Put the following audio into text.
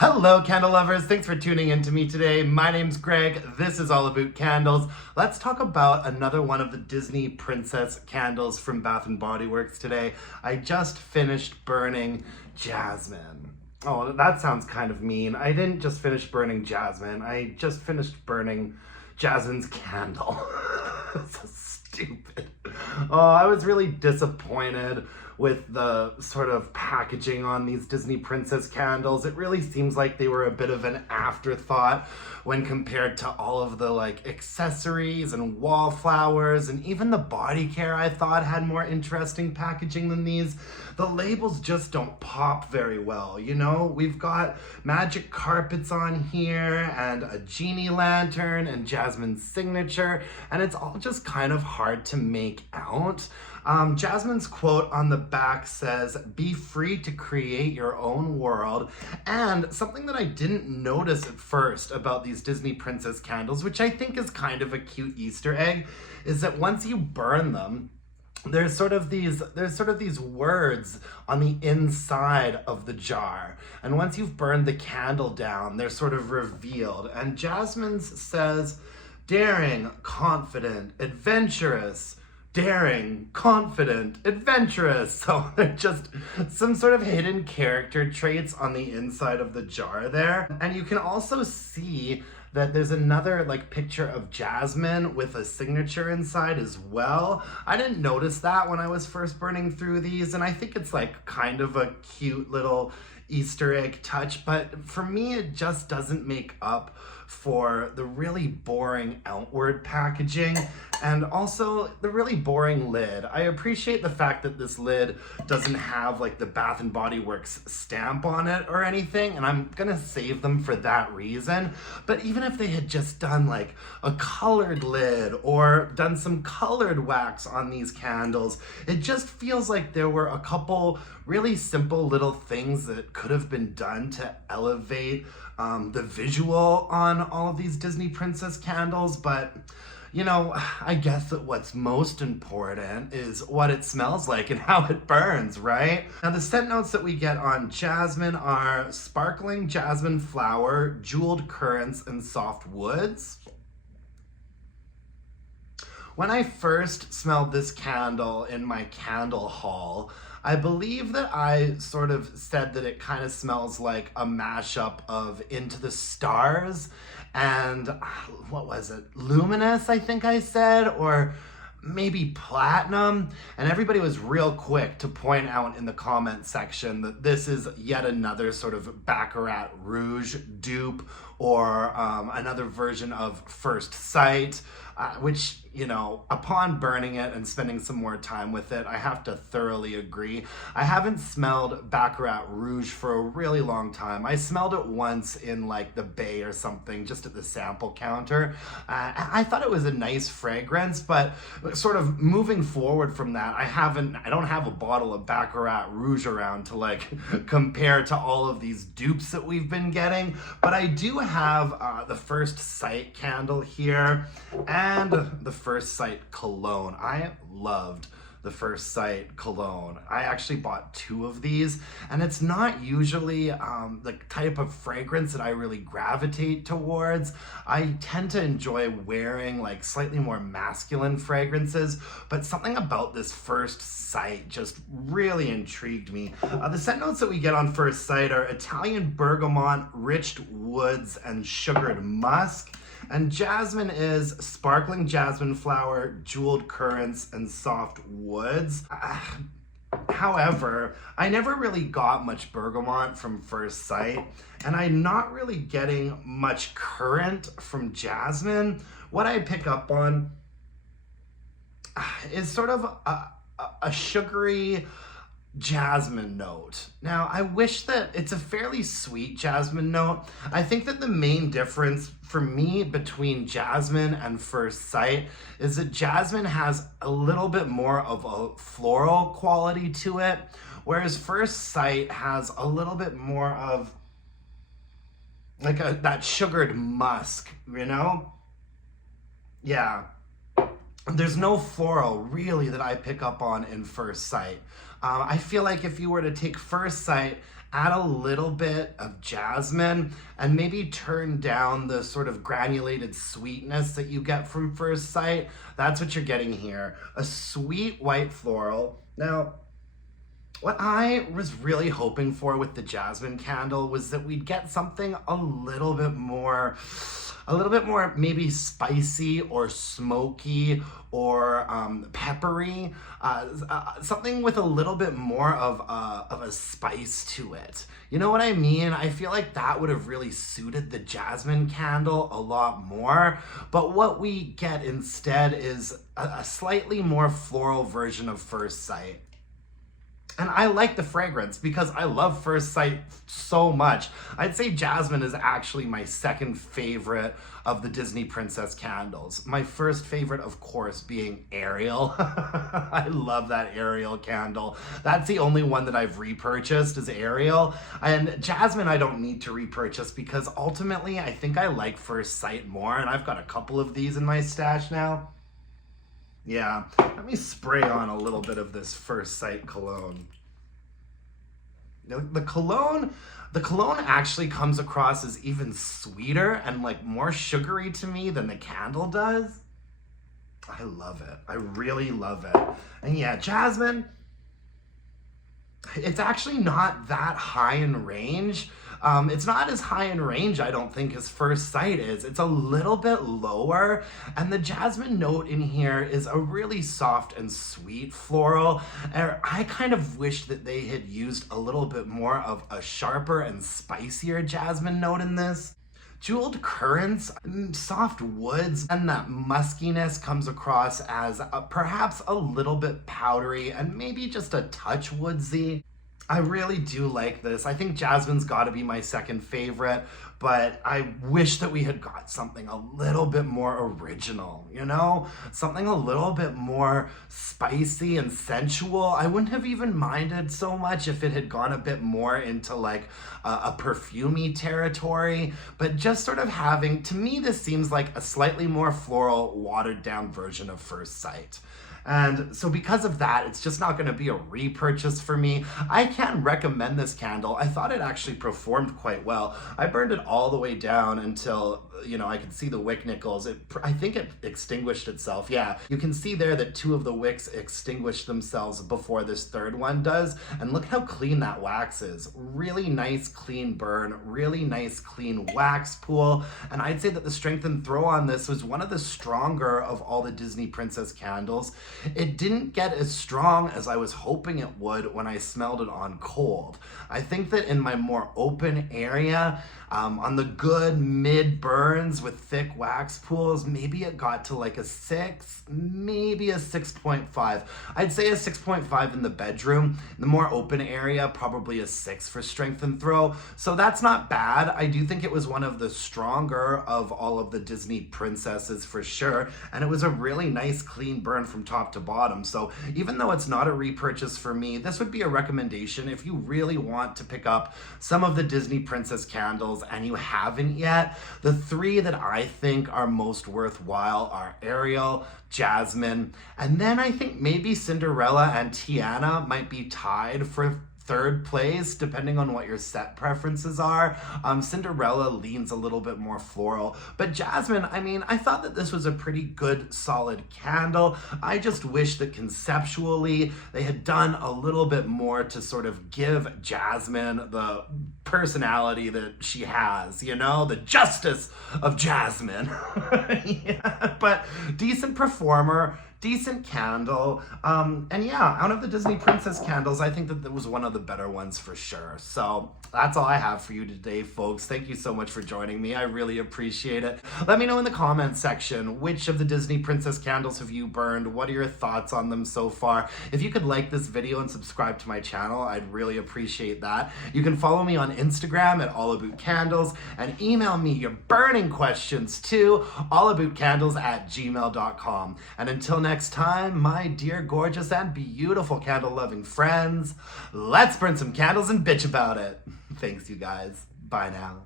Hello, candle lovers. Thanks for tuning in to me today. My name's Greg. This is all about candles. Let's talk about another one of the Disney princess candles from Bath & Body Works today. I just finished burning Jasmine. Oh, that sounds kind of mean. I didn't just finish burning Jasmine. I just finished burning Jasmine's candle. So stupid. Oh, I was really disappointed with the sort of packaging on these Disney princess candles. It really seems like they were a bit of an afterthought when compared to all of the accessories and wallflowers, and even the body care I thought had more interesting packaging than these. The labels just don't pop very well, you know? We've got magic carpets on here and a genie lantern and Jasmine's signature, and it's all just kind of hard to make out. Jasmine's quote on the back says, "Be free to create your own world." And something that I didn't notice at first about these Disney princess candles, which I think is kind of a cute Easter egg, is that once you burn them, there's sort of these words on the inside of the jar. And once you've burned the candle down, they're sort of revealed. And Jasmine's says, "Daring, confident, adventurous." Daring, confident, adventurous. So they're just some sort of hidden character traits on the inside of the jar there. And you can also see that there's another picture of Jasmine with a signature inside as well. I didn't notice that when I was first burning through these, and I think it's kind of a cute little Easter egg touch, but for me it just doesn't make up for the really boring outward packaging and also the really boring lid. I appreciate the fact that this lid doesn't have the Bath & Body Works stamp on it or anything, and I'm gonna save them for that reason. But even if they had just done a colored lid or done some colored wax on these candles, it just feels like there were a couple really simple little things that could have been done to elevate the visual on all of these Disney princess candles. But you know, I guess that what's most important is what it smells like and how it burns, right? Now, the scent notes that we get on Jasmine are sparkling jasmine flower, jeweled currants, and soft woods. When I first smelled this candle in my candle haul, I believe that I sort of said that it kind of smells like a mashup of Into the Stars and what was it? Luminous, I think I said, or maybe Platinum. And everybody was real quick to point out in the comment section that this is yet another sort of Baccarat Rouge dupe or another version of First Sight, which, you know, upon burning it and spending some more time with it, I have to thoroughly agree. I haven't smelled Baccarat Rouge for a really long time. I smelled it once in the Bay or something, just at the sample counter. I thought it was a nice fragrance, but sort of moving forward from that, I don't have a bottle of Baccarat Rouge around to compare to all of these dupes that we've been getting. But I do have the First Sight candle here and the First Sight cologne. I loved the First Sight cologne. I actually bought 2 of these, and it's not usually the type of fragrance that I really gravitate towards. I tend to enjoy wearing slightly more masculine fragrances, but something about this First Sight just really intrigued me. The scent notes that we get on First Sight are Italian bergamot, rich woods, and sugared musk. And Jasmine is sparkling jasmine flower, jeweled currants, and soft woods. However, I never really got much bergamot from First Sight, and I'm not really getting much currant from Jasmine. What I pick up on is sort of a sugary jasmine note. Now, I wish that it's a fairly sweet jasmine note. I think that the main difference for me between Jasmine and First Sight is that Jasmine has a little bit more of a floral quality to it, whereas First Sight has a little bit more of that sugared musk, you know? Yeah. There's no floral really that I pick up on in First Sight. I feel like if you were to take First Sight add a little bit of jasmine, and maybe turn down the sort of granulated sweetness that you get from first sight. That's what you're getting here. A sweet white floral. Now, what I was really hoping for with the jasmine candle was that we'd get something a little bit more maybe spicy or smoky or peppery, something with a little bit more of a spice to it. You know what I mean? I feel like that would have really suited the jasmine candle a lot more, but what we get instead is a slightly more floral version of First Sight. And I like the fragrance because I love First Sight so much. I'd say Jasmine is actually my second favorite of the Disney Princess candles. My first favorite, of course, being Ariel. I love that Ariel candle. That's the only one that I've repurchased is Ariel. And Jasmine I don't need to repurchase because ultimately I think I like First Sight more, and I've got a couple of these in my stash now. Yeah, let me spray on a little bit of this First Sight cologne. The cologne actually comes across as even sweeter and like more sugary to me than the candle does. I love it. I really love it. And yeah, Jasmine, it's actually not that high in range. It's not as high in range, I don't think, as First Sight is. It's a little bit lower, and the jasmine note in here is a really soft and sweet floral. I kind of wish that they had used a little bit more of a sharper and spicier jasmine note in this. Jeweled currants, soft woods, and that muskiness comes across as perhaps a little bit powdery and maybe just a touch woodsy. I really do like this. I think Jasmine's got to be my second favorite, but I wish that we had got something a little bit more original, you know? Something a little bit more spicy and sensual. I wouldn't have even minded so much if it had gone a bit more into like a perfumey territory, but just sort of having, to me, this seems like a slightly more floral, watered down version of First Sight. And so because of that, it's just not going to be a repurchase for me. I can recommend this candle. I thought it actually performed quite well. I burned it all the way down until, you know, I could see the wick nickels. I think it extinguished itself. Yeah, you can see there that 2 of the wicks extinguished themselves before this third one does. And look how clean that wax is. Really nice, clean burn, really nice, clean wax pool. And I'd say that the strength and throw on this was one of the stronger of all the Disney Princess candles. It didn't get as strong as I was hoping it would when I smelled it on cold. I think that in my more open area, on the good mid burns with thick wax pools, maybe it got to like a 6, maybe a 6.5. I'd say a 6.5 in the bedroom. In the more open area, probably a 6 for strength and throw. So that's not bad. I do think it was one of the stronger of all of the Disney princesses for sure. And it was a really nice clean burn from top to bottom. So even though it's not a repurchase for me, this would be a recommendation if you really want to pick up some of the Disney Princess candles and you haven't yet. The 3 that I think are most worthwhile are Ariel, Jasmine, and then I think maybe Cinderella and Tiana might be tied for 3rd place, depending on what your set preferences are. Cinderella leans a little bit more floral, but Jasmine, I mean, I thought that this was a pretty good, solid candle. I just wish that conceptually they had done a little bit more to sort of give Jasmine the personality that she has, you know, the justice of Jasmine. Yeah, but decent performer, decent candle, and yeah, out of the Disney Princess candles, I think that was one of the better ones for sure. So that's all I have for you today, folks. Thank you so much for joining me. I really appreciate it. Let me know in the comments section, which of the Disney Princess candles have you burned? What are your thoughts on them so far? If you could like this video and subscribe to my channel, I'd really appreciate that. You can follow me on Instagram at allabootcandles and email me your burning questions to allabootcandles@gmail.com. And until next time, my dear, gorgeous, and beautiful candle-loving friends, let's burn some candles and bitch about it. Thanks, you guys. Bye now.